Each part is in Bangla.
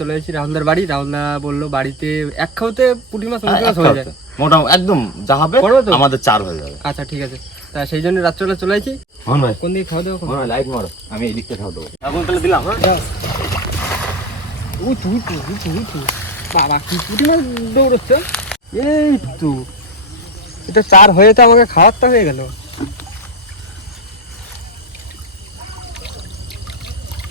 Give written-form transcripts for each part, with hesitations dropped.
চলে এসেছি রাহুলদার বাড়ি। রাহুলদা বললো বাড়িতে এক খাওয়াতে পুঁটি মাছ হয়ে যায়, মোটামুটি একদম যা হবে আমাদের 4 হয়ে যাবে। আচ্ছা ঠিক আছে, তা সেই জন্য রাত্রেবেলা চলে আসি। মোহন ভাই কোন দিকে খাওয়া দেবো? মোহন ভাই লাইট মারো, আমি এই দিকটা খাওয়া দেবো। এখন তাহলে দিলাম। বাবা কি পুঁটি মাছ দৌড়চ্ছে! এই তো এটা 4 হয়ে তো আমাকে খাওয়ারটা হয়ে গেল।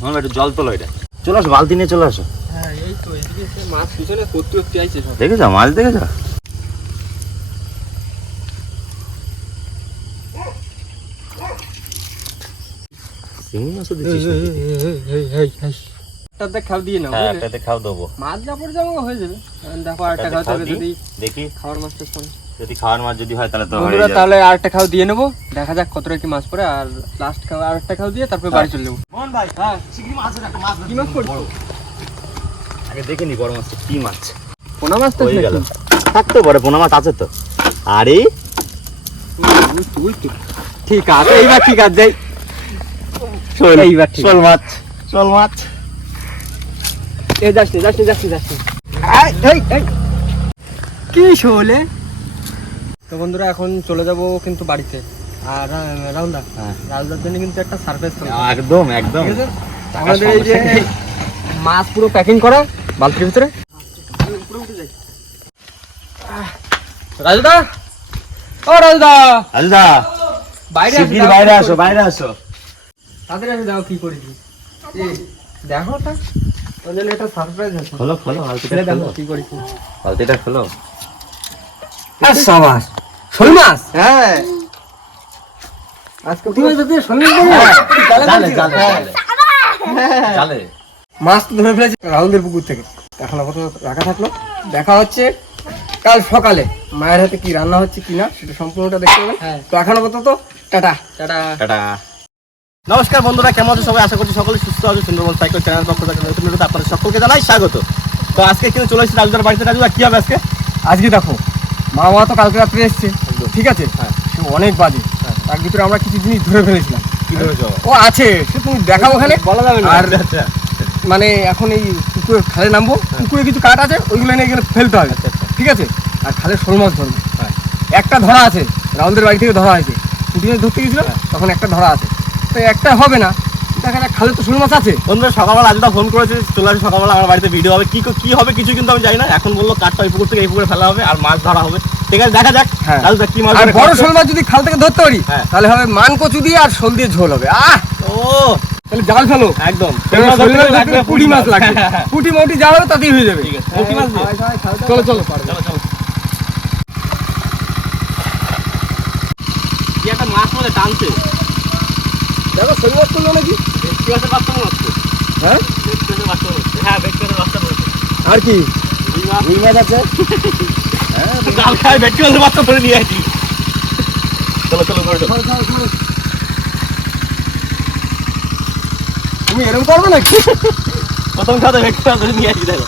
মোহন ভাই একটু জল তোলো, এটা চলে আসো, বালতি নিয়ে চলে আসো। হ্যাঁ এই তো এদিকে মাছ পিছনে করতে আইছে সব। দেখেছো মাছ, দেখেছো? খাও দিয়ে নাও, এটাতে খাও দেবো। মাছ যা পড়ে যাবো হয়ে যাবে। দেখো আরেকটা খাও তবে, যদি দেখি খাওয়ার মাছটা পড়ে, যদি খাওয়ার মাছ যদি হয় তাহলে তো হয়ে বন্ধুরা যাবে। তাহলে আরেকটা খাও দিয়ে নেবো, দেখা যাক কতটা কি মাছ পড়ে। আর লাস্ট খাও আরেকটা খাও দিয়ে তারপরে বাড়ি চলে যাবো। মোহন ভাই হ্যাঁ চিংড়ি মাছ আছে, মাছ কি মাছ পড়ছে? আগে দেখে নি বড় মাছটা কি মাছ। পোনা মাছ তো হয়ে গেল, থাকতে পারে পোনা মাছ আছে তো। আরে ঠিক আছে, এইবার ঠিক আছে যাই। এইবার ঠিক শোল মাছ, শোল মাছ। এই যাচ্ছি কি শোলে। তো বন্ধুরা এখন চলে যাব কিন্তু বাড়িতে। আর রাহুলদা, রাহুলদার জন্য কিন্তু একটা সারপ্রাইজ করব। একদম একদম ঠিক আছে, আমাদের এই যে মাছ পুরো প্যাকিং করা বালতির ভিতরে। উপরে উঠে যাই। রাজুদা, ও রাজুদা, আলদা বাইরে শিগগির বাইরে আসো, বাইরে আসো। তাদের আমি দেখো কি করেছি। দেখো ওটা, ওর জন্য একটা সারপ্রাইজ আছে। খোলো খোলো বালতিটা, দেখো কি করেছি। বালতিটা খোলো। সাবাস, শোল মাছ। হ্যাঁ আজকে পুরো যদি শোল মাছ জালে জালে জালে মাছ তো ধরে ফেলেছে রাহুলদের পুকুর থেকে। এখন আপাতত রাখা থাকলো, দেখা হচ্ছে কাল সকালে মায়ের হাতে কি রান্না হচ্ছে কিনা সেটা সম্পূর্ণটা দেখতে হবে। তো এখন আপাতত টাটা টাটা টাটা। নমস্কার বন্ধুরা, কেমন আছো সবাই? আশা করছি সকলে সুস্থ আছো। সুন্দরবন সাইকেল চ্যানেল পক্ষ থেকে নতুন ভিডিওতে আপনাদের সকলকে জানাই স্বাগত। তো আজকে কিন্তু চলে এসেছি রাজুদার বাড়িতে। রাজুদা কি হবে আজকে? আজকে দেখো মা বাবা তো কালকে রাত্রে এসছে, ঠিক আছে, সে অনেক বাজে। তার ভিতরে আমরা কিছু জিনিস ধরে ফেলেছিলাম। কি ধরেছো? ও আছে, সে তুমি দেখাবো ওখানে, বলা যাবে না। আর মানে এখন এই পুকুরে খালে নামবো, পুকুরে কিছু কাঠ আছে ওইগুলো নিয়ে গেলে ফেলতে হবে, ঠিক আছে। আর খালে শোল মাছ ধরবো। একটা ধরা আছে, রাহুলদের বাড়ি থেকে ধরা হয়েছে, পুঁটি মাছ ধরতে গেছিল তখন একটা ধরা আছে। তো একটা হবে না, দেখা যাক, খালে তো শোল মাছ আছে। বন্ধুরা সকালবেলা রাজুদা ফোন করেছে, চলে আসে সকালবেলা আমার বাড়িতে ভিডিও হবে। কি হবে কিছু কিন্তু আমি জানি না। এখন বললো কাঠটা ওই পুকুর থেকে এই পুকুরে ফেলা হবে আর মাছ ধরা হবে। ঠিক আছে, দেখা যাক রাজুদা কি মাছ। আর বড় শোল মাছ যদি খাল থেকে ধরতে পারি তাহলে হবে মান কচু দিয়ে আর শোল দিয়ে ঝোল হবে। ও তাহলে জাল ফেলো একদম। পুঁটি মাছ লাগবে, পুঁটি মৌটি যা হবে তাতেই হয়ে যাবে। ঠিক আছে, পুঁটি মাছ দিয়ে চলো চলো চলো চলো। কি একটা মাছ মনে টানছে। দেখো শোল মাছ করলো নাকি? ভেটকি মাছের বাচ্চা মনে হচ্ছে। হ্যাঁ ভেটকি মাছের বাচ্চা মনে হচ্ছে। হ্যাঁ ভেটকি মাছের বাচ্চা মনে হচ্ছে। আর কি রুই মাছ আছে। জাল খায় ভেটকি মাছের বাচ্চা ধরে নিয়ে আসি। চলো চলো করে চলো। তুমি এরকম করবে নাকি? প্রথম খাতে ভেটকি মাছ ধরে নিয়ে আসি। দেখো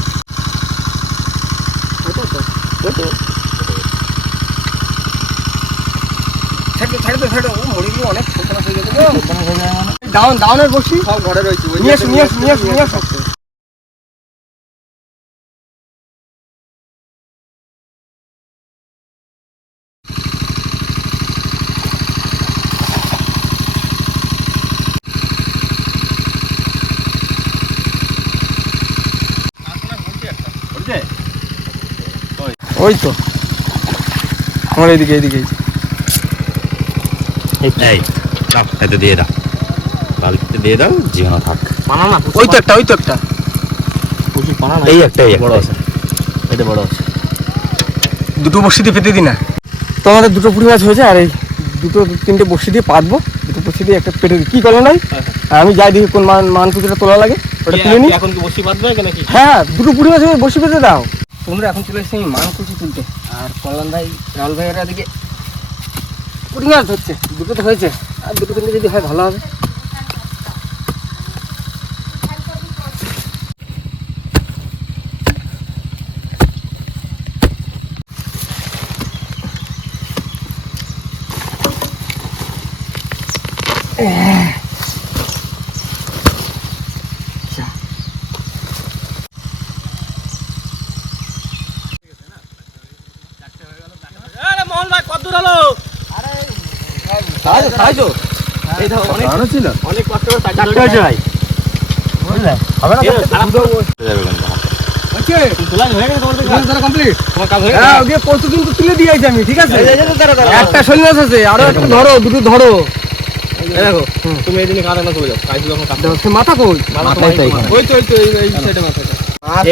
ছেড়ে ও মরিগুলো অনেক ছোট হয়ে গেছে। ডাউনের বসি সব ঘরে রয়েছে, নিয়ে আসো। ওই তো আমার এইদিকে এই দাও, এতে দিয়ে দাও, বালতিতে দিয়ে দাও, জীবন থাক। পানা না, ওই তো একটা প্রচুর পানা না। এই একটা বড় আছে, এটা বড় আছে। দুটো বড়শি দিয়ে পেতে দি না তো। আমাদের দুটো পুঁটি মাছ হয়েছে, আর এই দুটো তিনটে বড়শি দিয়ে পাতবো। দুটো বড়শি দিয়ে একটা পেটে দিই, কি করো নাই? আর আমি যাই দেখি কোন মান কুচিটা তোলা লাগে ওটা তুলে নিই। এখন কি বসি বাঁধবে নাকি? হ্যাঁ দুটো পুঁটি মাছ বসি পেতে দাও। তোমরা এখন চলে এসেছি আমি মান কুচি তুলতে, আর কল্যাণ ভাই রাহুল ভাইয়েরা দিকে পুঁটি মাছ ধরছে। দুটো তো হয়েছে, আর দুটো তিনটে যদি হয় ভালো হবে। কত হলো? সাড়াইশো? এই দেখো, অনেক কষ্ট করে চারটে হয়েছে ভাই। হবে না এই খারাপ তো হচ্ছে তোলা হয়ে গেছে তোমাদের কাজ? ধরা কমপ্লিট। তোমার কাজ হয়ে গেছে? হ্যাঁ ওদিকে প্রস্তুতি তো তুলে দিয়েছি আমি, ঠিক আছে? এই যে দাঁড়াও। একটা শৈল মাছ আছে, আরো একটা ধরো, দুটো ধরো। এই দেখো, তুমি এই দিনে কাঁদা না চলে যাও। কাজ যখন কাজ দেখো, সে মাথা কই? মাথায় তো এখানে। ওই তো এই সাইডে মাথাটা।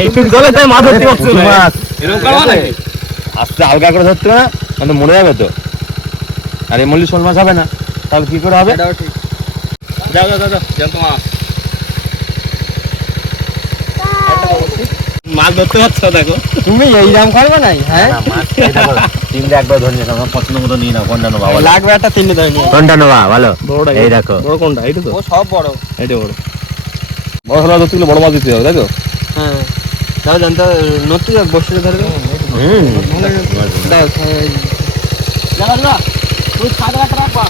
একটু জলে তাই মাছ ধরতে পারছো না। মাছ। এরকম করো নাকি? আস্তে হালকা করে ধরতে হবে না, মানে মরে যাবে তো। আর এমনি শোল মাছ হবে না, তাহলে কি করে হবে? এটাও ঠিক। যাও জ্যান্ত মাছ। মাছ ধরতে পারছো দেখো। তুমি এই দাম করবে নাই? হ্যাঁ না, মাছ এটা করো। তিনটে একবার ধরে নিয়ে নাও, আমার পছন্দ মতো নিয়ে নাও। কোনটা নেবা ভালো? লাগবে একটা তিনটে দাও নিয়ে। কোনটা নেবা ভালো? বড়টা এই দেখো। বড় কোনটা? এইটা তো? ও সব বড়। এইটা বড়। বড় হলো ধরতে গেলে বড় মাছ দিতে হবে, তাই তো? হ্যাঁ দাও জানতে নতুন বসে ধরে দাও। দাও যা তুই সাদা রাখ রাখবা।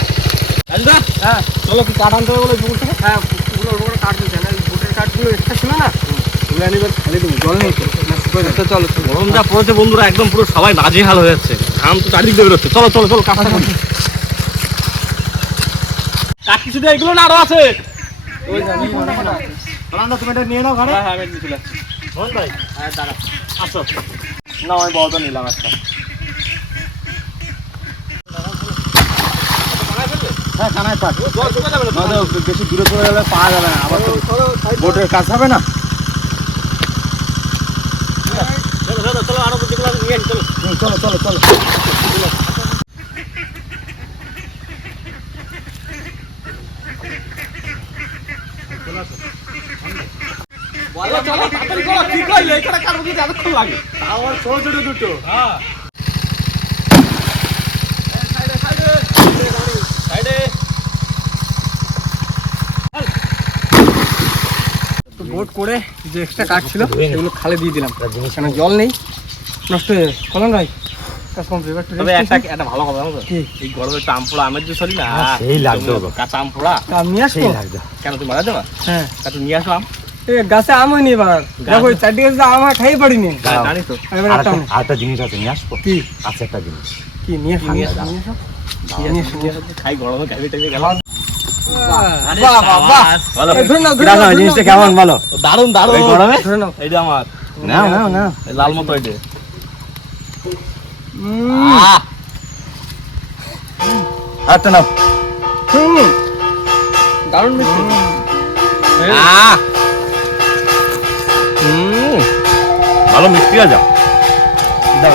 রাজুদা, হ্যাঁ চলো কি কাঠ আনতে হবে বলে পুকুর থেকে? হ্যাঁ পুরো ওর কাট দিতে না, বোটের কাটগুলো একটা ছিল না, ওগুলো আনিবার ফেলে দেবো, জল নেই তো না, শুকিয়ে যাচ্ছে। চলো গরম যা পড়েছে বন্ধুরা, একদম পুরো সবাই নাজেহাল হয়ে যাচ্ছে। ঘাম তো চারিদিক দিয়ে বেরোচ্ছে। চলো কাজটা করি। কাঠ কিছু দিয়ে এগুলো না আরো আছে? ওই জানি রান্না তুমি এটা নিয়ে নাও ঘরে। হ্যাঁ আমি দিয়ে দিলাম। মোহন ভাই, হ্যাঁ দাঁড়া, আসো। না আমি বড়টা নিলাম একটা। হ্যাঁ, কানায় পাক। জল শুকিয়ে যাবে না তো? বেশি দূরে চলে গেলে পাওয়া যাবে না, আবার তো বোটের কাজ হবে না। চলো আরো যেগুলো আছে নিয়ে আসি, চলো। চলো। চলো তাড়াতাড়ি করো, কি কইলে এখানে কারো দিতে এতক্ষণ লাগে? আমার ছোট ছোট দুটো। হ্যাঁ। সাইডে। তো বোট করে যে এক্সট্রা কাঠ ছিল সেগুলো খালে দিয়ে দিলাম, কেন জল নেই, নষ্ট হয়ে যাবে। চলুন ভাই কাজ কমপ্লিট। তবে একটা ভালো কথা জানো তো? কি? এই গরমে একটু আমপোড়া আমের জুস হলি না, সেই লাগতো গো। কাঁচা আমপোড়া। আমি নিয়ে আসবো। কেন তুমি মারা দেবা? হ্যাঁ একটু নিয়ে আসো আম। এ গাছে আম হয়নি এবার, দেখো চারদিকে গাছে আম খাইয়ে পারিনি। জানি তো। এবার একটা আম। আরেকটা জিনিস আছে, নিয়ে আসবো। কি আছে একটা জিনিস। কি নিয়ে আসো, নিয়ে নিয়ে আসো। আসো, নিয়ে আসো। নিয়ে আসো। খাই গরমে গাড়ি টাইমে গেল। বাহ, বাহ। ভালো। এই ধরে নাও, ধরে কিরকম নাও, ধরে জিনিসটা নাও। কেমন বলো? দারুন এই গরমে? ধরে নাও। এইটা আমার না। এই লাল মতো এইটা। হুম, আচ্ছা নাও। দারুণ মিষ্টি। ভালো মিষ্টি আছে। দাও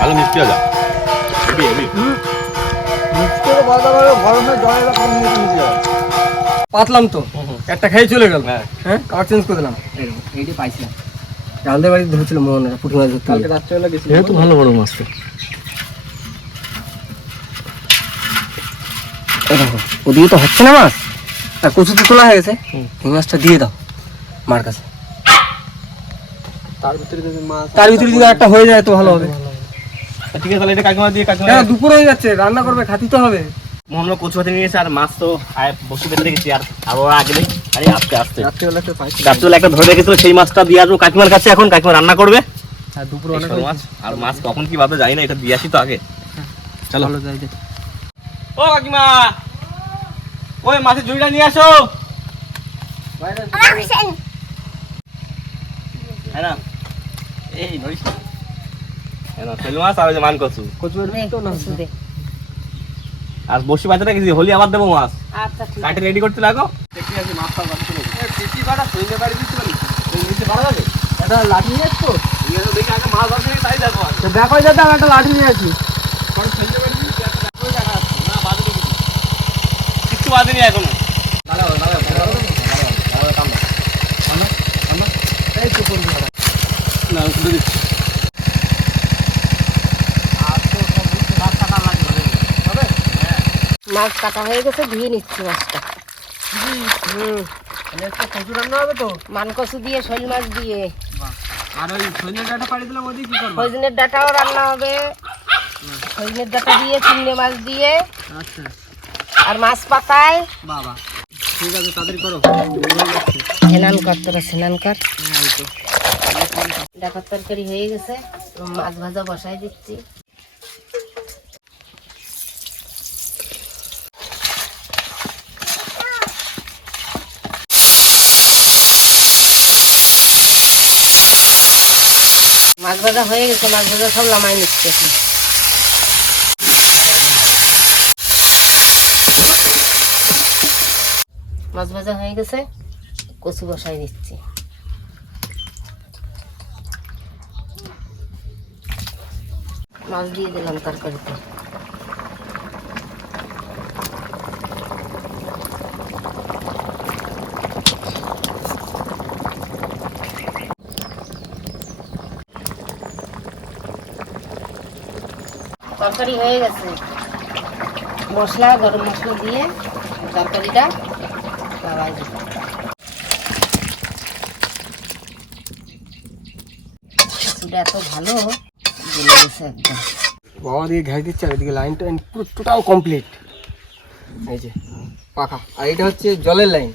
ভালো মিষ্টি আছে। হেভি। পাতলাম তো একটা খেয়ে চলে গেল। হ্যাঁ কালার চেঞ্জ করে দিলাম। এইটা পাইছিলাম রাউন্ডের বাড়ি ধরেছিল মোহনরা পুঁটি মাছ ধরতে, কালকে রাত্রেবেলা গেছিলাম। তো ভালো বড় মাছ তো। দেখো ওদিকে তো হচ্ছে না মাছ, আর কচু তো তোলা হয়ে গেছে, এই মাছটা দিয়ে দাও মার কাছে। তার ভিতরে যদি একটা হয়ে যায় তো ভালো হবে। ঠিক আছে তাহলে এটা কাকিমা দিয়ে কাকিমা। হ্যাঁ দুপুর হয়ে যাচ্ছে, রান্না করবে, খাতি তো হবে। মোহনরা কচু পাতি নিয়ে এসে আর মাছ তো বসে বেঁধে রেখেছি, আর ওরা আগে নেই। আরে আস্তে রাত্রেবেলা তো পাইছি। রাত্রেবেলা একটা ধরে রেখেছিল, সেই মাছটা দিয়ে আসবো কাকিমার কাছে। এখন কাকিমা রান্না করবে। হ্যাঁ দুপুর এই অনেক শোল মাছ আর মাছ কখন কি বাদে যাই না, এটা দিয়ে আসি তো আগে। চলো। ভালো যাই দে। ও কাকিমা, ওই মাছের ঝুড়িটা নিয়ে আসো। হ্যাঁ না, এই নড়িস না। হ্যাঁ না, শোল মাছ আর ওই যে মান কচু কচু তো না আর বসি বাজারে রেখেছি, হলি আবার দেবো মাছ। আচ্ছা ঠিক কাটে রেডি করতে লাগো। দেখি আছি মাছটা বাড়ি চলে যাবে। বেশি কাটা সইলে বাড়ি দিতে পারি, নিচে পারা যাবে? একটা লাঠি নিয়ে আসতো। ঠিক আছে, দেখি আগে মাছ ধরছে নাকি তাই দেখো আগে। তো দেখো যাতে আমি একটা লাঠি নিয়ে আসি। না, বাদে দেখি। কিচ্ছু বাদেনি এখনো। এই তো করবো না, আমি খুলে দিচ্ছি। মাছ কাটা হয়ে গেছে, ধুয়ে নিচ্ছি মাছটা। একটা কচু রান্না হবে তো। মানকচু দিয়ে, শোল মাছ দিয়ে, আর ওই সৈন্য ডাটা পাড়ি দিলাম, ওদিকে কি করবো? সজনের ডাঁটাও রান্না হবে। সজনের ডাঁটা দিয়ে, চিংড়ি মাছ দিয়ে, আচ্ছা আর মাছ পাতায়। বাবা ঠিক আছে, তাড়াতাড়ি করো। স্নান কর, তোরা স্নান কর। ডাঁটার তরকারি হয়ে গেছে। মাছ ভাজা বসাই দিচ্ছি। মাছ ভাজা হয়ে গেছে, মাছ ভাজা সব নামাই নিচ্ছে এখন। মাছ ভাজা হয়ে গেছে, কচু বসাই দিচ্ছি। মাছ দিয়ে দিলাম তরকারিতে। তরকারি হয়ে গেছে, মশলা গরম মশলা দিয়ে তরকারিটা নামাই দিই। কচুটা এত ভালো গলে গেছে একদম। বাবা দিয়ে ঘ্যাস দিচ্ছে, আর এদিকে লাইনটা পুরো টোটাল কমপ্লিট। এই যে পাখা, আর এটা হচ্ছে জলের লাইন,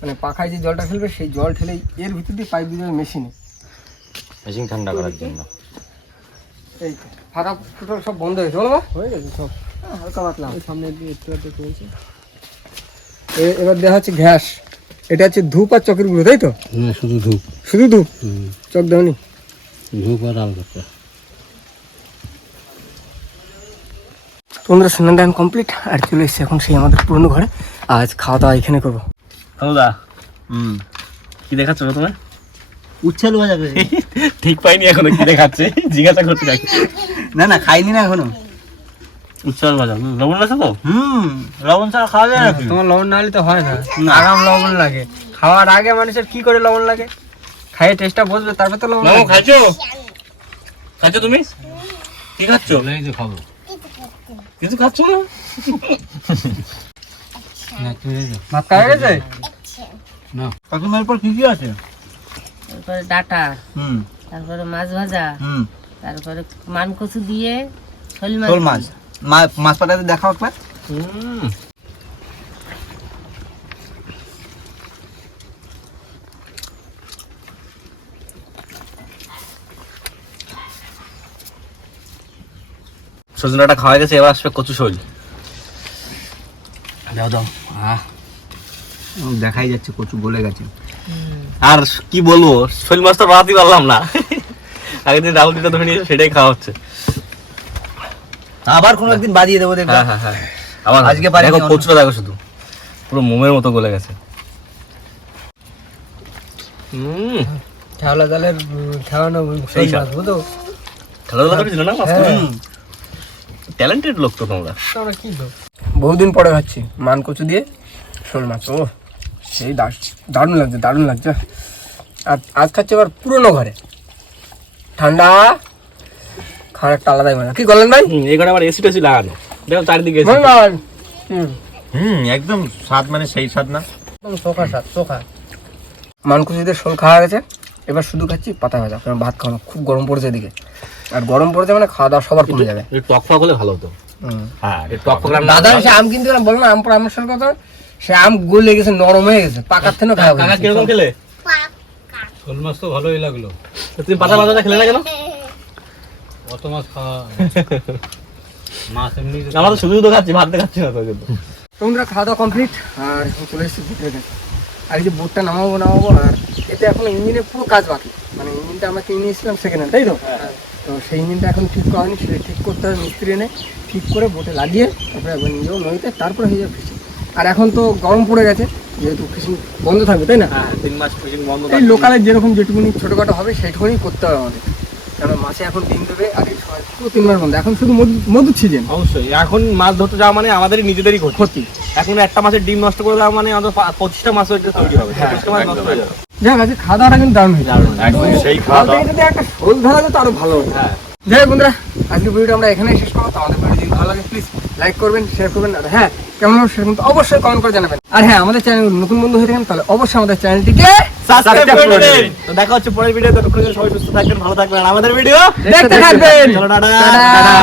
মানে পাখায় যে জলটা ফেলবে সেই জল ঠেলে এর ভিতর দিয়ে পাইপ দিয়ে মেশিনে, মেশিন ঠান্ডা করার জন্য। এই তো ফাঁকা টোটাল সব বন্ধ হয়েছে। বলো হয়ে গেছে সব, হালকা পাতলা সামনে দিয়ে একটু একটু করেছে। এবার দেওয়া হচ্ছে ঘ্যাস, এটা হচ্ছে ধূপ আর চকের গুঁড়ো, তাই তো? শুধু ধূপ, শুধু ধূপ, চক দেওনি? ধূপ আর আল করতে। তোমরা স্নান টান কমপ্লিট, আর চলে এসেছি এখন সেই আমাদের পুরনো ঘরে। আজ খাওয়া দাওয়া এখানে করবো। দা কি দেখাচ্ছ তুমি? উচ্ছেল ভাজা করে। ঠিক পাইনি এখনো কি দেখাচ্ছে, জিজ্ঞাসা করতে চাই। না না, খাইনি না এখনো। উচ্ছল ভাজা, লবণ আছে তো? লবণ ছাড়া খাওয়া যায় নাকি? তোমার লবণ না হলে তো হয় না, আগাম লবণ লাগে। খাওয়ার আগে মানুষের কি করে লবণ লাগে, খাইয়ে টেস্টটা বসবে তারপর তো লবণ লাগে। খাইছো? খাইছো তুমি? কি খাচ্ছ? এই যে খাবো। কিছু খাচ্ছ না? না তুই এই যে। ভাত খাওয়া গেছে? না। কাকিমার পর কি কি আছে? তারপরে ডাটা, হুম তারপরে মাছ ভাজা, হুম। তারপরে মান কচু দিয়ে শোল শোল মাছ। মাছ, মাছ পাটাতে দেখাও একবার। সজনাটা খাওয়া গেছে, এবার আসবে কচু শোল। দাও দাও। দেখাই যাচ্ছে কচু গলে গেছে। আর কি বলবো, শোল মাছ তো বানাতেই পারলাম না। আগের দিন রাহুল যেটা ধরে নিয়েছে সেটাই খাওয়া হচ্ছে। আবার কোনো একদিন বাজিয়ে দেবো দেখবে। হ্যাঁ হ্যাঁ হ্যাঁ, আমার আজকে পারিনি, দেখো কচুটা দেখো, শুধু পুরো মোমের মতো গলে গেছে। ঠেওলা জালের ঠেওয়ানো সেই শোল মাছ, বুঝো? খেলাধুলা করেছিল না মাছ? ট্যালেন্টেড লোক তো তোমরা। বহুদিন পরে খাচ্ছি মান কচু দিয়ে শোল মাছ। ও সেই দারুণ লাগছে, দারুণ লাগছে। আর আজ খাচ্ছি আবার পুরনো ঘরে, ঠান্ডা খাওয়ার একটা আলাদাই মজা। কি করলেন ভাই? এই ঘরে আবার এসি টেসি লাগানো, দেখো চারিদিকে AC। একদম স্বাদ, মানে সেই স্বাদ না? চোখা স্বাদ, চোখা। মান কচু দিয়ে শোল খাওয়া গেছে, এবার শুধু খাচ্ছি পাতা ভাজা, কারণ ভাত খাওয়ানো খুব গরম পড়েছে এদিকে। আর গরম পড়েছে মানে খাওয়া দাওয়া সবার কমে যাবে। একটু টক ফাক হলে ভালো হতো। হ্যাঁ, একটু টক ফাক রান্না। দাদা সে আম কিনতে গেলাম, বলো না আম পরামর্শের কথা, সে আম গলে গেছে, নরম হয়ে গেছে, পাকার থেকে খাওয়া কাকা কিরকম খেলে? শোল মাছ তো ভালোই লাগলো। তুমি পাতা ভাজা খেলে না কেন? অত মাছ খাওয়া মাছ এমনি আমরা তো শুধু শুধু খাচ্ছি, ভাত দেখাচ্ছি না তো। কিন্তু তোমরা খাওয়া দাওয়া কমপ্লিট, আর এখন চলে এসেছি বোটের কাছে। আর এই যে বোটটা নামাবো, আর এতে এখন ইঞ্জিনের পুরো কাজ বাকি। মানে ইঞ্জিনটা আমরা কিনে নিয়েছিলাম সেকেন্ড হ্যান্ড, তাই তো? তো সেই ইঞ্জিনটা এখন ঠিক করা হয়নি, সেটা ঠিক করতে হবে, মিস্ত্রি এনে ঠিক করে বোটে লাগিয়ে তারপরে একবার নিয়ে যাবো নদীতে, তারপরে হয়ে যাবে ফিশিং। আর এখন তো গরম পড়ে গেছে, যেহেতু ফিশিং বন্ধ থাকবে, তাই না? হ্যাঁ, 3 মাস ফিশিং বন্ধ। এই লোকালের যেরকম যেটুকুনি ছোটোখাটো হবে সেইটুকুনি করতে হবে আমাদের, কারণ মাছে এখন ডিম দেবে। আর এই সময় পুরো 3 মাস বন্ধ, এখন শুধু মধুর সিজন। অবশ্যই এখন মাছ ধরতে যাওয়া মানে আমাদেরই নিজেদেরই ক্ষতি। এখন একটা মাছের ডিম নষ্ট করে দেওয়া মানে আমাদের 25টা মাছ তৈরি হবে, 25টা মাছ নষ্ট হয়ে যাবে। যাই হোক, আজকে খাওয়া দাওয়াটা কিন্তু দারুণ হয়েছে। একদম সেই খাওয়া দাওয়া। যদি একটা শোল ধরা যেত আরো ভালো হতো। হ্যাঁ, যাই হোক বন্ধুরা, আজকে ভিডিওটা আমরা এখানেই শেষ করবো। তো আমাদের ভিডিও যদি ভালো লাগে প্লিজ লাইক করবেন, শেয়ার করবেন, আর হ্যাঁ কেমন হবে সেটা কিন্তু অবশ্যই কমেন্ট করে জানাবেন। আর হ্যাঁ, আমাদের চ্যানেল নতুন বন্ধু হয়ে থাকেন তাহলে অবশ্যই আমাদের চ্যানেলটিকে সাবস্ক্রাইব করে দিন। তো দেখা হচ্ছে পরের ভিডিওতে, ততক্ষণ সবাই সুস্থ থাকবেন, ভালো থাকবেন, আর আমাদের ভিডিও দেখতে থাকবেন। চলো টাটা। টাটা।